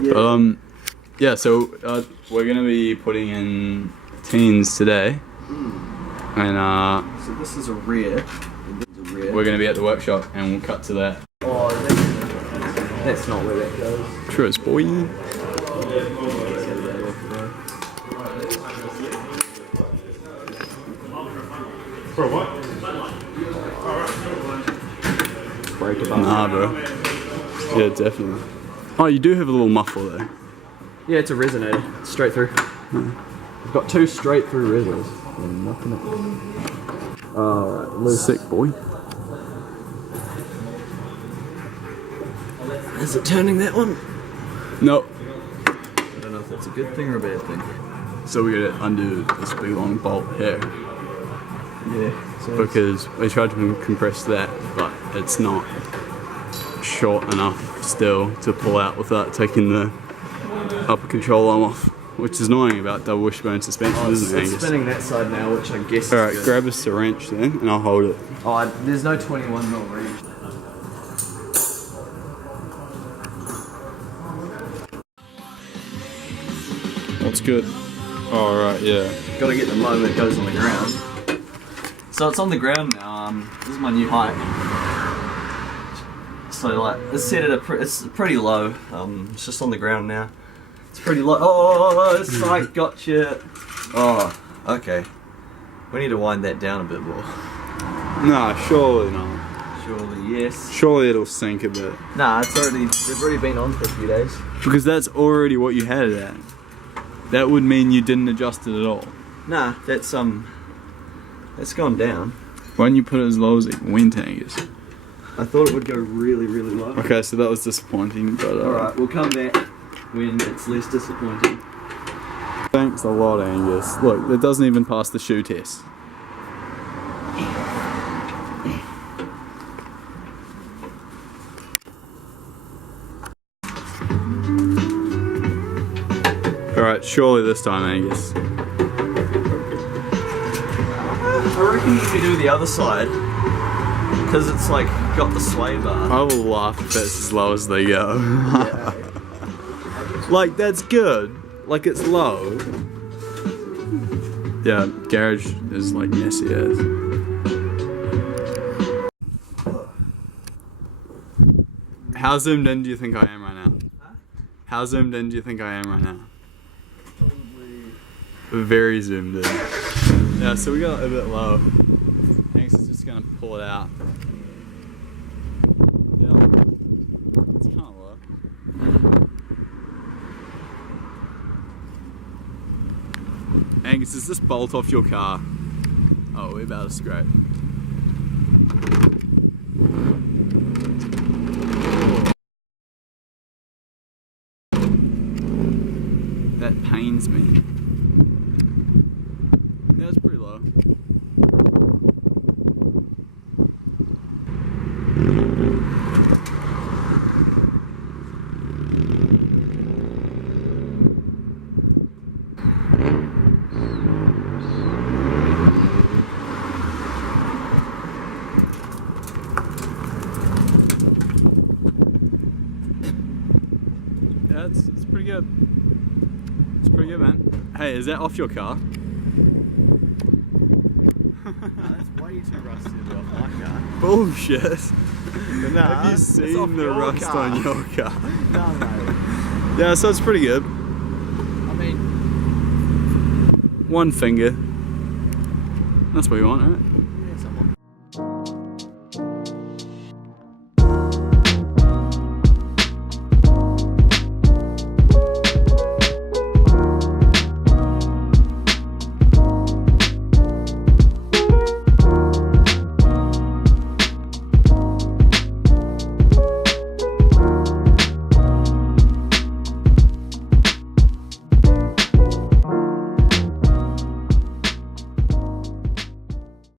Yeah. But yeah. So we're gonna be putting in Teins today, and So this is a rear. we're gonna be at the workshop, and we'll cut to that. Oh, that's not where that goes. Truest boy. For what? Break it up. Nah, bro. Yeah, definitely. Oh, you do have a little muffler there. Yeah, it's a resonator. Straight through. I've got 2 straight through resonators. I'm knocking it. Alright, loose. Sick boy. Is it turning that one? No. I don't know if that's a good thing or a bad thing. So we gotta undo this big long bolt here Yeah. So because we tried to compress that, but it's not short enough still to pull out without taking the upper control arm off, which is annoying about double wishbone suspension, isn't it, it's Angus? spinning that side now, which I guess Alright, is good. grab us a wrench then, and I'll hold it. Oh, there's no 21mm wrench. What's good? Oh, right, yeah. Got to get the low that goes on the ground. So it's on the ground now. This is my new height. So like, it's set at it's pretty low. It's just on the ground now. It's pretty low. Oh, psych, gotcha. Oh, okay. We need to wind that down a bit more. Nah, surely not. Surely, yes. Surely it'll sink a bit. Nah, they've already been on for a few days. Because that's already what you had it at. That would mean you didn't adjust it at all. Nah, that's gone down. Why didn't you put it as low as it went, Angus? I thought it would go really, really low. Okay, so that was disappointing, but Alright, we'll come back when it's less disappointing. thanks a lot, Angus. Look, it doesn't even pass the shoe test. Alright, surely this time, Angus. I reckon you could do the other side, because it's like got the sway bar. I will laugh if that's as low as they go. Yeah. Like, that's good. Like, it's low. Yeah, garage is like messy as. How zoomed in do you think I am right now? Huh? How zoomed in do you think I am right now? Probably. Very zoomed in. Yeah, so we got a bit low. Angus is just gonna pull it out. Yeah, it's kind of low. Angus, is this bolt off your car? Oh, we're about to scrape. That pains me. Yeah, it's pretty low. Yeah, it's pretty good. It's pretty good, man. Hey, is that off your car? That's way too rusty to be off my car. Bullshit. Nah, Have you it's seen off the your rust car. on your car? No, mate. Yeah, so it's pretty good. I mean, One finger. That's what you want, right?